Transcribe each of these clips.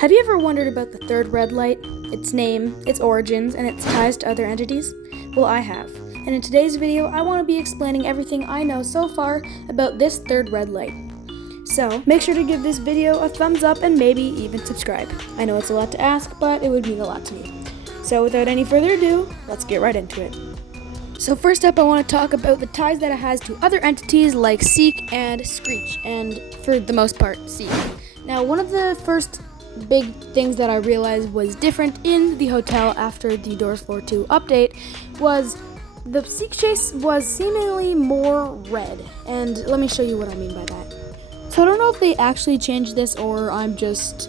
Have you ever wondered about the third red light, its name, its origins, and its ties to other entities? Well, I have. And in today's video, I want to be explaining everything I know so far about this third red light. So, make sure to give this video a thumbs up and maybe even subscribe. I know it's a lot to ask, but it would mean a lot to me. So without any further ado, let's get right into it. So first up, I want to talk about the ties that it has to other entities like Seek and Screech, and for the most part, Seek. Now, one of the first big things that I realized was different in the hotel after the Doors Floor 2 update was the Seek chase was seemingly more red, and let me show you what I mean by that. So I don't know if they actually changed this or I'm just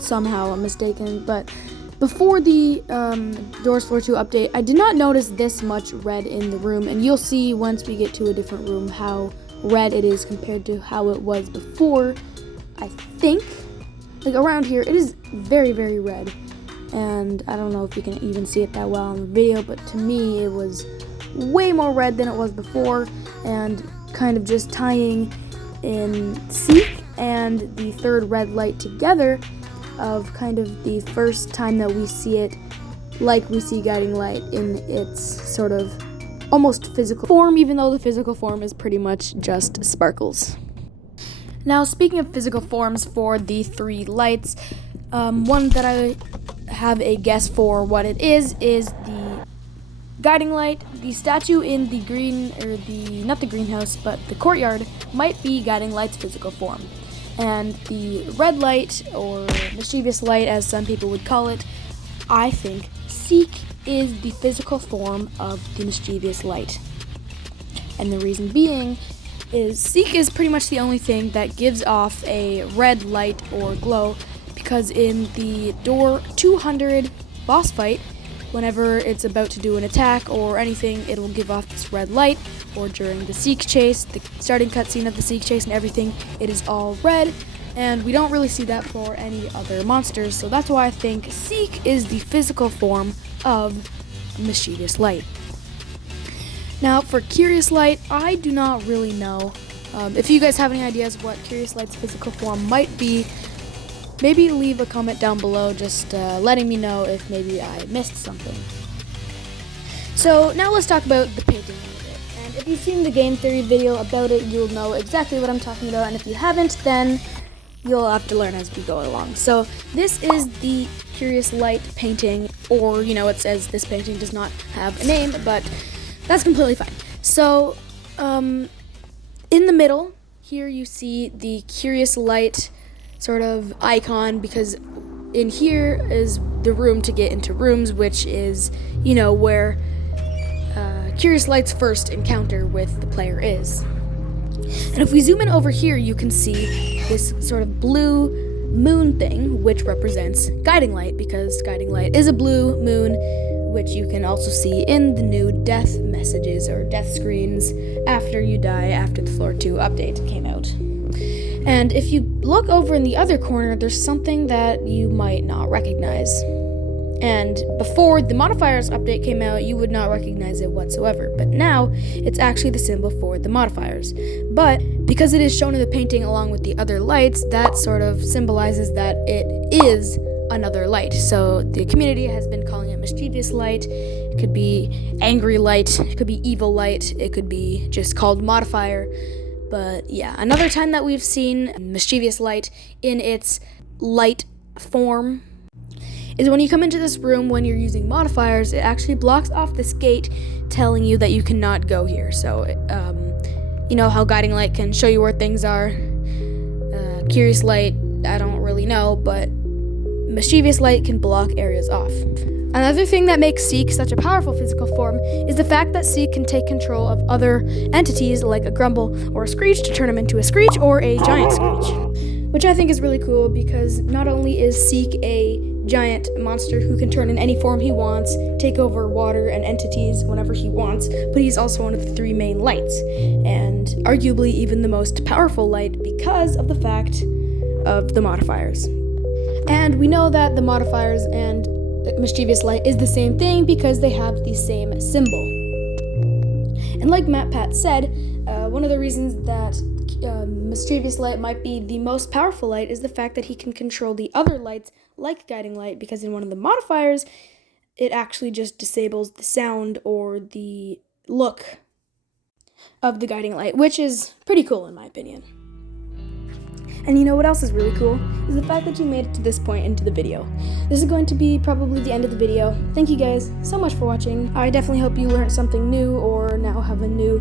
somehow mistaken, but before the Doors Floor 2 update, I did not notice this much red in the room, and you'll see once we get to a different room how red it is compared to how it was before. I think, like around here, it is very, very red, and I don't know if you can even see it that well on the video, but to me it was way more red than it was before, and kind of just tying in Seek and the third red light together of kind of the first time that we see it like we see Guiding Light in its sort of almost physical form, even though the physical form is pretty much just sparkles. Now, speaking of physical forms for the three lights, one that I have a guess for what it is the Guiding Light. The statue in the not the greenhouse, but the courtyard might be Guiding Light's physical form. And the red light, or mischievous light as some people would call it, I think Seek is the physical form of the mischievous light. And the reason being is Seek is pretty much the only thing that gives off a red light or glow, because in the Door 200 boss fight, whenever it's about to do an attack or anything, it'll give off this red light. Or during the Seek chase, the starting cutscene of the Seek chase and everything, it is all red, and we don't really see that for any other monsters, so that's why I think Seek is the physical form of mischievous light. Now, for Curious Light, I do not really know. If you guys have any ideas what Curious Light's physical form might be, maybe leave a comment down below just letting me know if maybe I missed something. So now let's talk about the painting. And if you've seen the game theory video about it, you'll know exactly what I'm talking about, and if you haven't, then you'll have to learn as we go along. So this is the Curious Light painting, or it says this painting does not have a name, but that's completely fine. So in the middle here you see the Curious Light sort of icon, because in here is the room to get into rooms, which is where Curious Light's first encounter with the player is. And if we zoom in over here, you can see this sort of blue moon thing, which represents Guiding Light, because Guiding Light is a blue moon, which you can also see in the new death messages or death screens after you die, after the Floor 2 update came out. And if you look over in the other corner, there's something that you might not recognize. And before the modifiers update came out, you would not recognize it whatsoever. But now, it's actually the symbol for the modifiers. But because it is shown in the painting along with the other lights, that sort of symbolizes that it is another light. So the community has been calling it mischievous light. It could be angry light. It could be evil light. It could be just called modifier. But yeah, another time that we've seen mischievous light in its light form is when you come into this room. When you're using modifiers, it actually blocks off this gate telling you that you cannot go here. So, how Guiding Light can show you where things are. Curious Light, I don't really know, but mischievous light can block areas off. Another thing that makes Seek such a powerful physical form is the fact that Seek can take control of other entities like a Grumble or a Screech to turn them into a Screech or a giant Screech, which I think is really cool, because not only is Seek a giant monster who can turn in any form he wants, take over water and entities whenever he wants, but he's also one of the three main lights, and arguably even the most powerful light because of the fact of the modifiers. And we know that the modifiers and mischievous light is the same thing because they have the same symbol. And like Matt Pat said, one of the reasons that mischievous light might be the most powerful light is the fact that he can control the other lights, like guiding light, because in one of the modifiers, it actually just disables the sound or the look of the guiding light, which is pretty cool in my opinion. And you know what else is really cool? Is the fact that you made it to this point into the video. This is going to be probably the end of the video. Thank you guys so much for watching. I definitely hope you learned something new or now have a new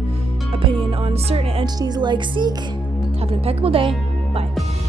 opinion on certain entities like Seek. Have an impeccable day. Bye.